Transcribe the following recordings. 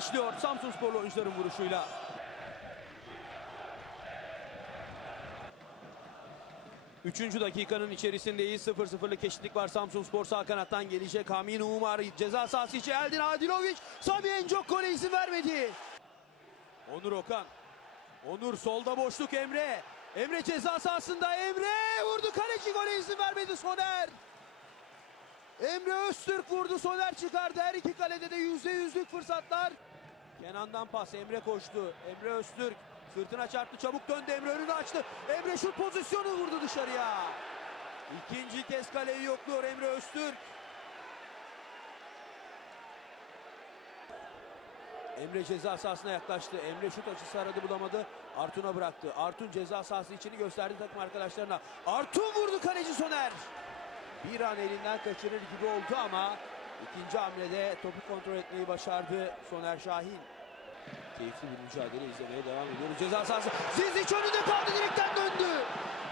Sporlu oyuncuların vuruşuyla. Üçüncü dakikanın içerisindeyiz. 0-0'lık eşitlik var. Samsun Spor sağ kanattan gelecek. Amin Umar ceza sahası içi Eldin Adilovic. Sami Encok gole izin vermedi. Onur Okan. Onur solda boşluk Emre. Emre ceza sahasında Emre vurdu kaleci gole izin vermedi Soner. Emre Öztürk vurdu Soner çıkardı. Her iki kalede de yüzde yüzlük fırsatlar. Kenan'dan pas Emre koştu. Emre Öztürk sırtına çarptı çabuk döndü Emre önünü açtı. Emre şut pozisyonu vurdu dışarıya. İkinci kez kaleyi yokluyor Emre Öztürk. Emre ceza sahasına yaklaştı. Emre şut açısı aradı bulamadı. Artun'a bıraktı. Artun ceza sahası içini gösterdi takım arkadaşlarına. Artun vurdu kaleci Soner. Bir an elinden kaçırır gibi oldu ama ikinci hamlede topu kontrol etmeyi başardı Soner Şahin. Keyifli bir mücadele izlemeye devam ediyoruz. Ceza sahası. Zizic önünde kaldı direkten döndü.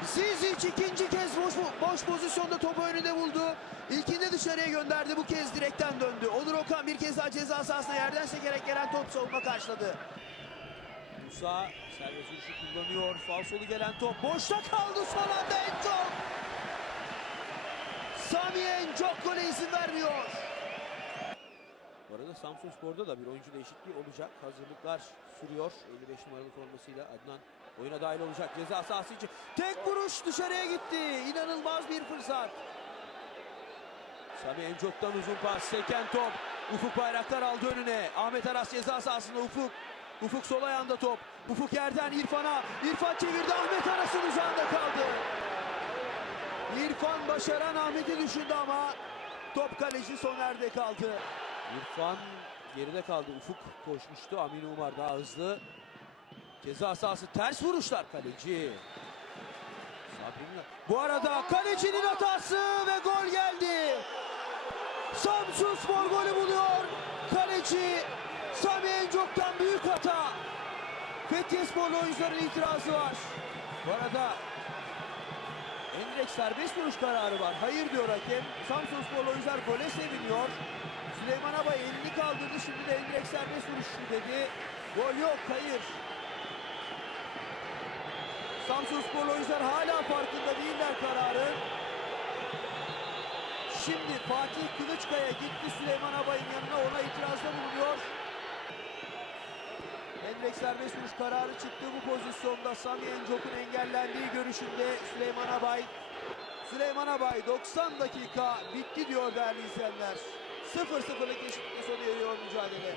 Zizic ikinci kez boş, boş pozisyonda topu önünde buldu. İlkinde dışarıya gönderdi. Bu kez direkten döndü. Onur Okan bir kez daha ceza sahasına yerden sekerek gelen top savunma karşıladı. Musa serbest vuruşu kullanıyor. Falsolu gelen top boşta kaldı son anda Encok. Sami Encok gole izin vermiyor. Bu arada Samsun Spor'da da bir oyuncu değişikliği olacak. Hazırlıklar sürüyor. 55 numaralı formasıyla Adnan oyuna dahil olacak. Ceza sahası için tek vuruş dışarıya gitti. İnanılmaz bir fırsat. Sami Encok'tan uzun pas. Seken top. Ufuk Bayraktar aldı önüne. Ahmet Aras ceza sahasında Ufuk. Ufuk sol ayağında top. Ufuk yerden İrfan'a. İrfan çevirdi. Ahmet Aras'ın uzağında kaldı. İrfan başaran Ahmet'i düşündü ama top kaleci Soner'de kaldı. İrfan geride kaldı. Ufuk koşmuştu. Amin Umar daha hızlı. Ceza sahası ters vuruşlar kaleci. Sabri'nin- Bu arada kalecinin hatası ve gol geldi. Samsun Spor golü buluyor. Kaleci Sami Encok'tan büyük hata. Fethiye Sporlu oyuncuların itirazı var. Bu arada Endirek serbest vuruş kararı var. Hayır diyor hakem. Samsun Sporlu oyuncular gole seviniyor. Süleyman Abay elini kaldırdı. Şimdi de Endirek serbest vuruş dedi. Gol yok. Hayır. Samsun Sporlu oyuncular hala farkında değiller kararın. Şimdi Fatih Kılıçkaya gitti Süleyman Abay'ın yanına ona itirazda bulunuyor. Endek serbest vuruş kararı çıktı bu pozisyonda Sami Encok'un engellendiği görüşünde Süleyman Abay. Süleyman Abay 90 dakika bitti diyor değerli izleyenler. 0-0'lık eşitlikle sona eriyor mücadele.